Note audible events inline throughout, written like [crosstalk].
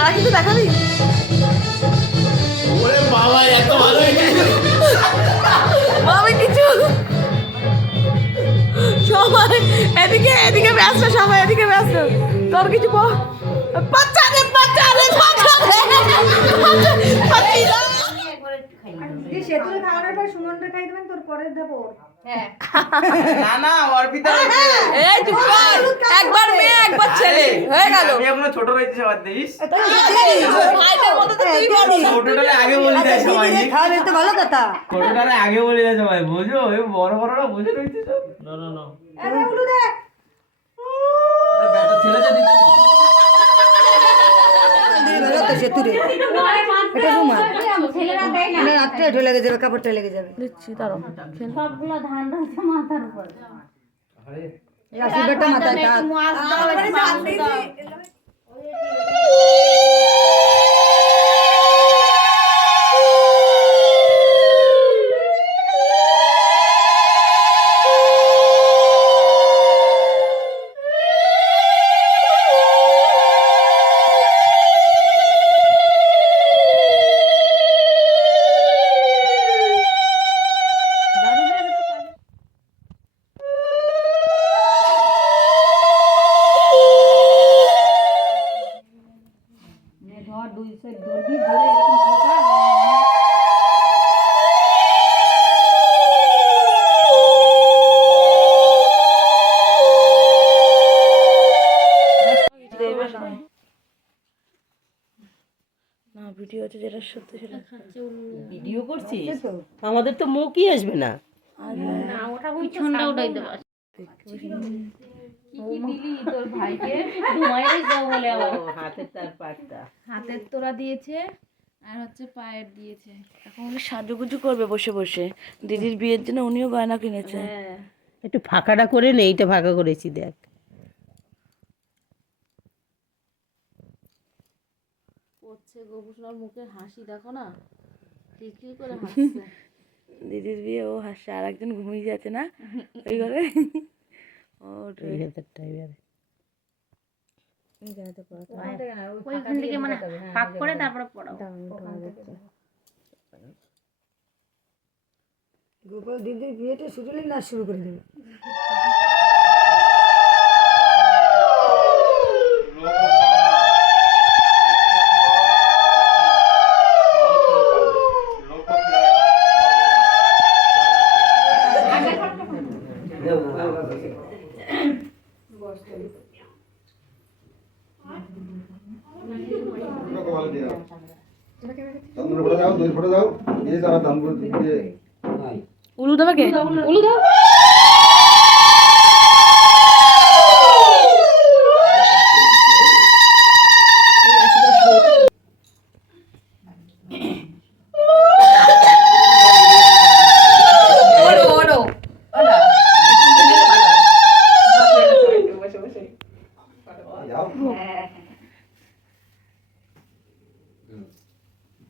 তারা কিন্তু দেখাবি ওরে বাবা এত ভালো আমি কিছু সবাই এদিকে এদিকে ব্যস্ত সবাই এদিকে ব্যস্ত। তোর কিছু বল বাচ্চা রে বাচ্চা রে বাচ্চা রে। সেতুরে খাওয়ানোর পর সুমনটা খাই দেবেন তোর পরের ধাপ ওর হ্যাঁ। না না অর্পিতা হ্যাঁ, হ্যাঁ। এই চুপ কর। একবার ছেলে হয়ে গেল। আমি এখনও ছোট রয়েছে সবার দেখিস? ভাইদের মধ্যে তো তুই বড় ছোটটারে আগে বলে দেয় সবাই খাওয়াবে তো ভালো কথা। ছোটটারে আগে বলে দেয় সবাই বুঝো? এই বড় বড়রা বুঝে রয়েছে সব। না না না। আরে উলু দে। ব্যাটা ছেলে যে দিতে ভালো তো সেতুরে এটা রুমাল। হাতটা ঢলে লেগে যাবে কাপড়টা লেগে যাবে। দিচ্ছি তারও সবগুলো ধান মাথার উপর। এই আশীর্বাদটা মাথায় থাক এরকম না। ভিডিও আছে যেটা সত্যি সেটা ভিডিও করছিস? আমাদের তো মুখই আসবে না। উঠাই দেবো [laughs] ও, হাতের তার পাটটা। হাতের তোরা দিয়েছে আর হচ্ছে পায়ের দিয়েছে। এখন উনি সাজুগুজু করবে বসে বসে। দিদির বিয়ের জন্য উনিও গয়না কিনেছে। একটু ফাঁকাটা করে নে এইটা ফাঁকা করেছি দেখ। করছে গোপুসোনার মুখে হাসি দেখো না। খিলখিল করে হাসছে। [laughs] দিদির বিয়ে ও হাসছে। আর একজন ঘুমিয়ে যাচ্ছে না? [laughs] ওই ঘরে ও এই হাতেরটা এবারে ওইখান থেকে মানে ফাঁক করে তারপরে পড়াও। গোপাল দিদির বিয়েটা শুরু হলে নাচ শুরু করে দেবে ফটো দাও দুই ফটো দাও দিয়ে দাও উলু দেবে উলু দাও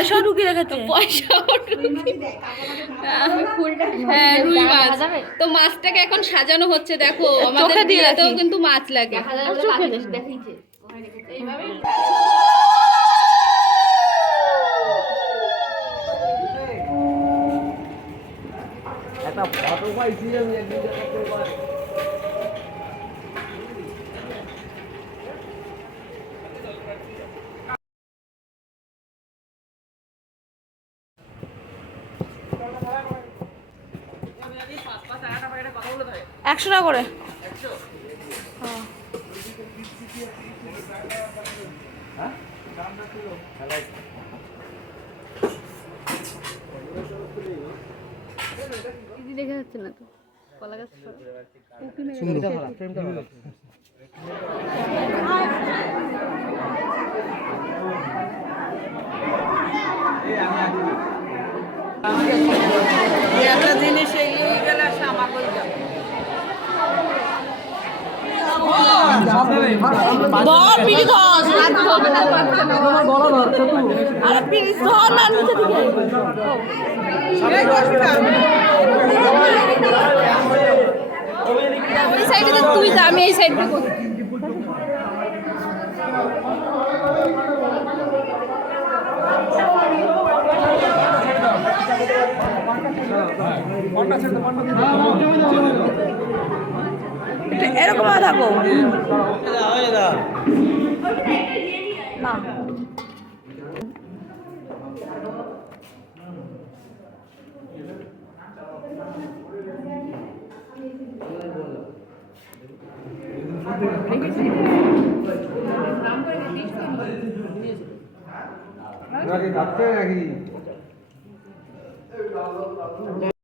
এখানে মাছ পয়সা ঢুকিয়ে রেখেছে। পয়সা হ্যাঁ রুই মাছ তো মাছটাকে এখন সাজানো হচ্ছে দেখো আমাদের বিয়েতেও কিন্তু মাছ লাগে। একটা ফটো পাইছিলাম একশো টাকা করে? দেখা যাচ্ছে না তো? কলা গাছ একটা জিনিস এই গেলে আমার ধর পিড়ি ধর। আরে পিড়ি ধর দিকে ওই সাইডে তুই যা আমি এই সাইডে এরকম থাকো। না।